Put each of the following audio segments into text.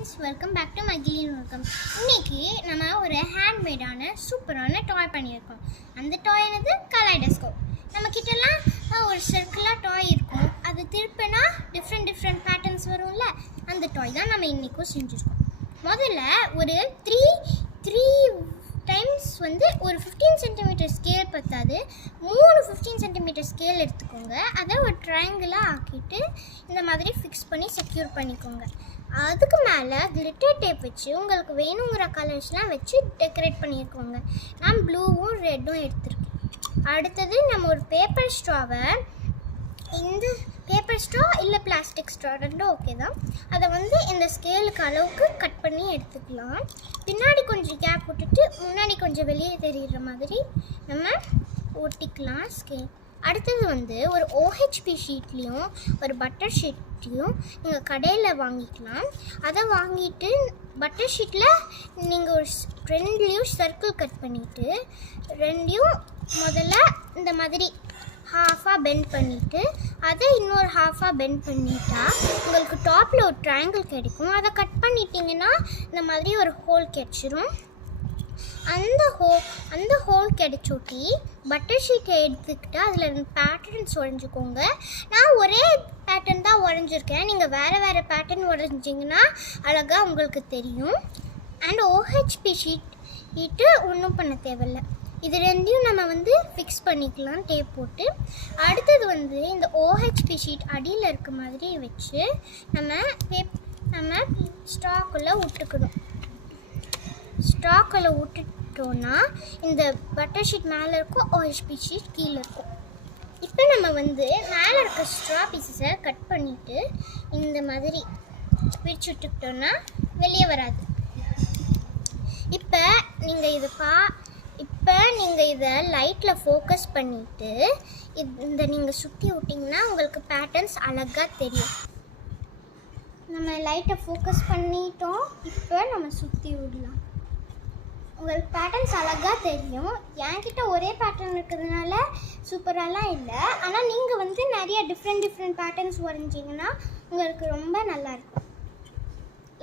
friends, welcome back to Magdalene Welcome. இன்னைக்கு நம்ம ஒரு ஹேண்ட்மேடான சூப்பரான டாய் பண்ணியிருக்கோம். அந்த டாய் என்னது? கலைடோஸ்கோப். நம்ம கிட்டலாம் ஒரு சர்க்குலர் டாய் இருக்கும். அது திருப்பினா டிஃப்ரெண்ட் பேட்டர்ன்ஸ் வரும்ல, அந்த டாய் தான் நம்ம இன்றைக்கும் செஞ்சுருக்கோம். முதல்ல ஒரு த்ரீ டைம்ஸ் ஒரு 15 சென்டிமீட்டர் ஸ்கேல் பத்தாது, 3 15 சென்டிமீட்டர் ஸ்கேல் எடுத்துக்கோங்க. அதை ஒரு ட்ரையாங்கிளாக ஆக்கிட்டு இந்த மாதிரி ஃபிக்ஸ் பண்ணி செக்யூர் பண்ணிக்கோங்க. அதுக்கு மேலே கிளிட்டர் டேப் வச்சு உங்களுக்கு வேணுங்கிற கலர்ஸ்லாம் வச்சு டெக்கரேட் பண்ணியிருக்கோங்க. நான் ப்ளூவும் ரெட்டும் எடுத்துருக்கேன். அடுத்தது நம்ம ஒரு பேப்பர் ஸ்ட்ராவை, இந்த பேப்பர் ஸ்ட்ரா இல்லை பிளாஸ்டிக் ஸ்ட்ரா ரெண்டும் ஓகே தான், அதை இந்த ஸ்கேலுக்கு அளவுக்கு கட் பண்ணி எடுத்துக்கலாம். பின்னாடி கொஞ்சம் கேப் விட்டுட்டு முன்னாடி கொஞ்சம் வெளியே தெரிகிற மாதிரி நம்ம ஒட்டிக்கலாம் ஸ்கேல். அடுத்தது ஒரு OHP ஷீட்லேயும் ஒரு பட்டர் ஷீட்லேயும் நீங்கள் கடையில் வாங்கிக்கலாம். அதை வாங்கிட்டு பட்டர் ஷீட்டில் நீங்கள் ஒரு ரெண்டுலேயும் சர்க்கிள் கட் பண்ணிவிட்டு ரெண்டையும் முதல்ல இந்த மாதிரி ஹாஃபாக பெண்ட் பண்ணிவிட்டு அதை இன்னொரு ஹாஃபாக பெண்ட் பண்ணிட்டா உங்களுக்கு டாப்பில் ஒரு ட்ரையாங்கிள் கிடைக்கும். அதை கட் பண்ணிட்டீங்கன்னா இந்த மாதிரி ஒரு ஹோல் கிடச்சிரும். அந்த ஹோல் கிடைச்சோட்டி பட்டர் ஷீட்டை எடுத்துக்கிட்டு அதில் பேட்டர்ன்ஸ் உடஞ்சிக்கோங்க. நான் ஒரே பேட்டர்ன் தான் உடஞ்சிருக்கேன். நீங்கள் வேறு பேட்டர்ன் உடஞ்சிங்கன்னா அழகாக உங்களுக்கு தெரியும். அண்ட் OHP ஷீட்டு ஒன்றும் பண்ண தேவையில்லை. இது ரெண்டையும் நம்ம ஃபிக்ஸ் பண்ணிக்கலாம் டேப் போட்டு. அடுத்தது இந்த OHP ஷீட் அடியில் இருக்க மாதிரி வச்சு நம்ம ஸ்டாக்குள்ளே விட்டுக்கணும். ஸ்டாக்கில் விட்டுட்டோன்னா இந்த பட்டர் ஷீட் மேலே இருக்கும், OHP ஷீட் கீழே இருக்கும். இப்போ நம்ம மேலே இருக்க ஸ்ட்ரா பீசஸை கட் பண்ணிவிட்டு இந்த மாதிரி பிரித்து விட்டுக்கிட்டோன்னா வெளியே வராது. இப்போ நீங்கள் இதை லைட்டில் ஃபோக்கஸ் பண்ணிவிட்டு நீங்கள் சுற்றி விட்டிங்கன்னா உங்களுக்கு பேட்டர்ன்ஸ் அழகாக தெரியும். நம்ம லைட்டை ஃபோக்கஸ் பண்ணிட்டோம். இப்போ நம்ம சுற்றி விடலாம். உங்களுக்கு பேட்டர்ன்ஸ் அழகாக தெரியும். என்கிட்ட ஒரே பேட்டர்ன் இருக்கிறதுனால சூப்பராலாம் இல்லை. ஆனால் நீங்கள் நிறைய டிஃப்ரெண்ட் பேட்டர்ன்ஸ் வரைஞ்சிங்கன்னா உங்களுக்கு ரொம்ப நல்லாயிருக்கும்.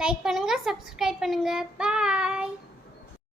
லைக் பண்ணுங்கள், சப்ஸ்கிரைப் பண்ணுங்கள். பாய்.